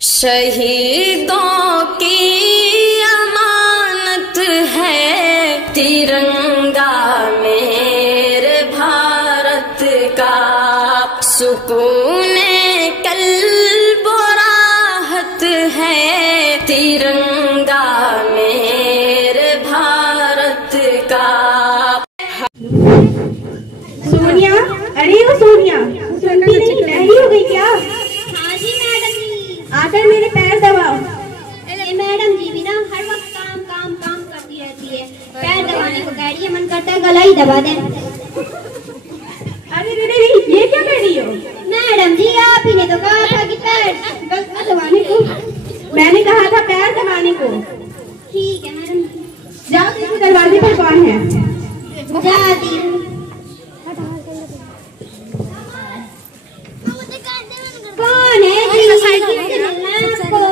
शहीदों की अमानत है तिरंगा मेरे भारत का, सुकून कल्ब राहत है तिरंगा मेरे भारत का। सोनिया, अरे वो सोनिया, सुनती नहीं, बहरी हो गई क्या? हाँ जी मैडम जी। आकर मेरे पैर दबाओ। अरे मैडम जी भी ना हर वक्त काम काम काम करती रहती है, पैर दबाने को कह रही है, मन करता है गला ही दबा दे। अरे रे ये क्या कर रही हो? मैडम जी आप ही ने तो कहा था कि पैर दबाने को। मैंने कहा था पैर दबाने को। ठीक है मैडम जी। जाओ देखो दरवाजे पर कौन है। जाती हूँ। कौन है जी? आपको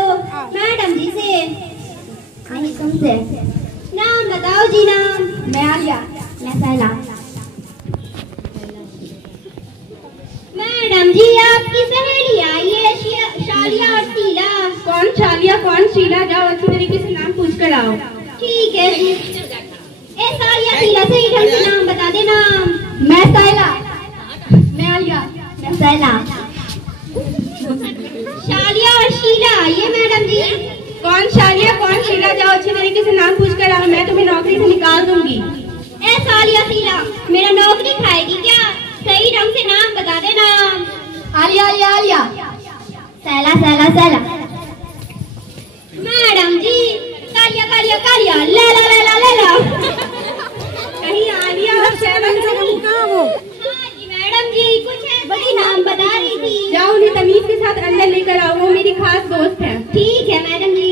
मैडम जी से नहीं तुमसे। नाम बताओ जी। नाम? मैं आलिया। मैं सैला। मैडम जी आपकी सहेली आई है शालिया और शीला। कौन शालिया कौन शीला? जाओ अच्छी तरीके से नाम पूछ कर आओ। ठीक है जी। ए शालिया शीला सही ढंग से नाम बता दे। नाम? मैं सैला। मैं आलिया। मैं सैला। शालिया और शीला ये मैडम जी। कौन शालिया कौन शीला? जाओ अच्छी तरीके से नाम पूछ कर आओ, मैं तुम्हें नौकरी से निकाल दूंगी। ए शालिया शीला मेरा नौकरी खाएगी क्या? सही ढंग से नाम बता दे। नाम? आलिया आलिया आलिया। सैला सैला सैला। मैडम जी कालिया कालिया कालिया लैला लैला लैला। कहीं आलिया और सैला कहाँ हो? हाँ जी मैडम जी कुछ ऐसे नाम बता रही थी। जाओ उन्हें तमीज के साथ अंदर लेकर आओ, वो मेरी खास दोस्त है। ठीक है मैडम जी।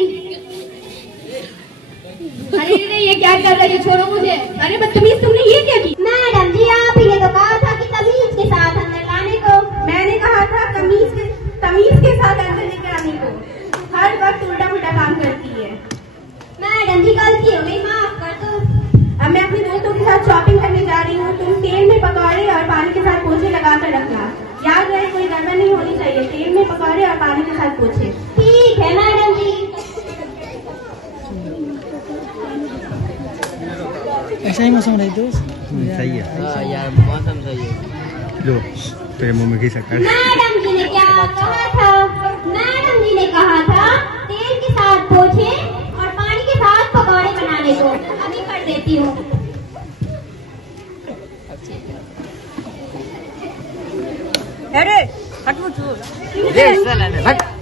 अरे ये क्या कर रही है? छोड़ो मुझे। अरे बदतमीज तुमने ये क्या की? मैडम जी आप ही ने तो कहा था कि तमीज के साथ अंदर लाने को। मैंने कहा था तमीज के साथ अंदर लेकर आने को। हर वक्त उल्टा पुल्टा काम करती है। मैडम जी गलती हो गई, माफ कर दो। अब मैं अपने दोस्तों के साथ शॉपिंग करने जा रही हूँ। तुम तेल में पकौड़े और पानी के साथ पोछे लगा कर रखना। याद रहे कोई गड़बड़ नहीं होनी चाहिए। तेल में पकौड़े और पानी के साथ पोछे। ठीक है मैडम जी। ऐसा ही मौसम रही दोस्त। सही है। हाँ यार मौसम सही है। लो तेरे मुंह में घी शक्कर। मैडम जी ने क्या कहा था? मैडम जी ने कहा था तेल के साथ पोछे और पानी के साथ पकौड़े बनाने को। अभी कर देती हूँ। अरे हट वो छोड़।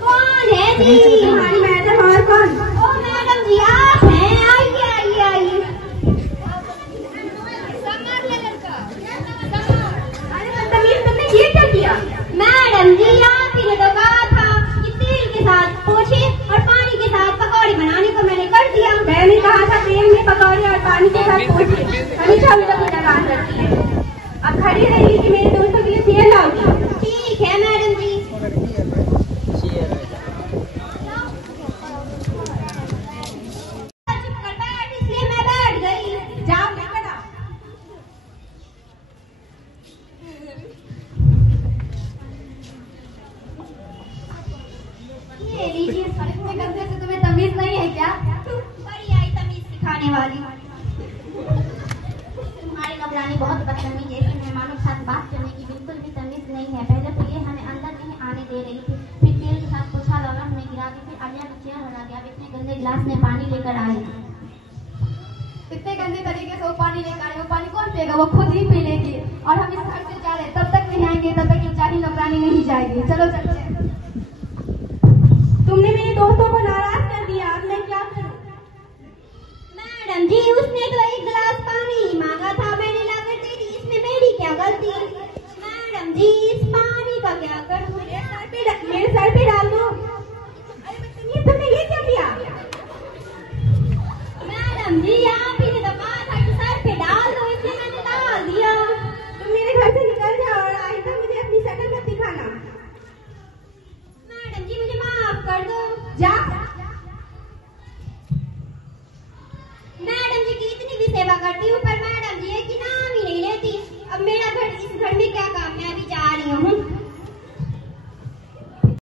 कौन है जी? हमारी मैडम। और कौन? ओ मैडम जी आप हैं? आइए आइए आइए। अरे बदतमीज तुमने ये क्या किया? मैडम जी आप ही ने तो कहा था कि तेल के साथ पोछे और पानी के साथ पकौड़े बनाने को। मैंने कर दिया। मैंने कहा था तेल में पकौड़े और पानी के साथ पोछे। हमेशा उल्टा पुल्टा काम करती है। अब खड़ी रही कि मेरे दोस्तों के लिए तेल लाओगी। ठीक है मैडम जी। चुप कर बैठ, इसलिए मैं बैठ गई। जाओ लेकर आओ। ये लीजिए। इतने गंदे से तुम्हें तमीज नहीं है क्या? बड़ी आई तमीज सिखाने वाली। तुम्हारी नौकरानी बहुत बदतमीज है। कि मेहमानों के साथ बात करने की बिल्कुल भी तमीज नहीं है। पहले तो ये हमें अंदर नहीं आने दे रही थी, फिर तेल के साथ पोछा लगा हमें गिरा दी, फिर आलिया का चेयर हरा गया। अब इतने गंदे गिलास में पानी लेकर आई। इतने गंदे तरीके से वो पानी लेकर आए। वो पानी कौन पिएगा? वो खुद ही पी लेगी। और हम इस घर से जा रहे, तब तक नहीं आएंगे तब तक ये चाही नौकरानी नहीं जाएगी। चलो चलते हैं। तुमने मेरे दोस्तों को नाराज कर दिया। अब मैं क्या करूं? मैडम जी उसने तो एक गिलास पानी ही मांगा था, मैंने लाकर दे दी। इसमें मेरी क्या गलती? मैडम जी इस पानी का क्या करूं? मेरे सर पे डाल दो। अरे बदतमीज तुमने ये क्या किया? मैडम जी आप ही ने तो कहा था कि सर पे डाल दो, इसलिए मैंने डाल दिया। तुम मेरे घर से निकल जाओ और आइंदा मुझे अपनी शक्ल मत दिखाना। मैडम जी मुझे माफ कर दो। जा। मैडम जी की इतनी भी सेवा करती हूँ पर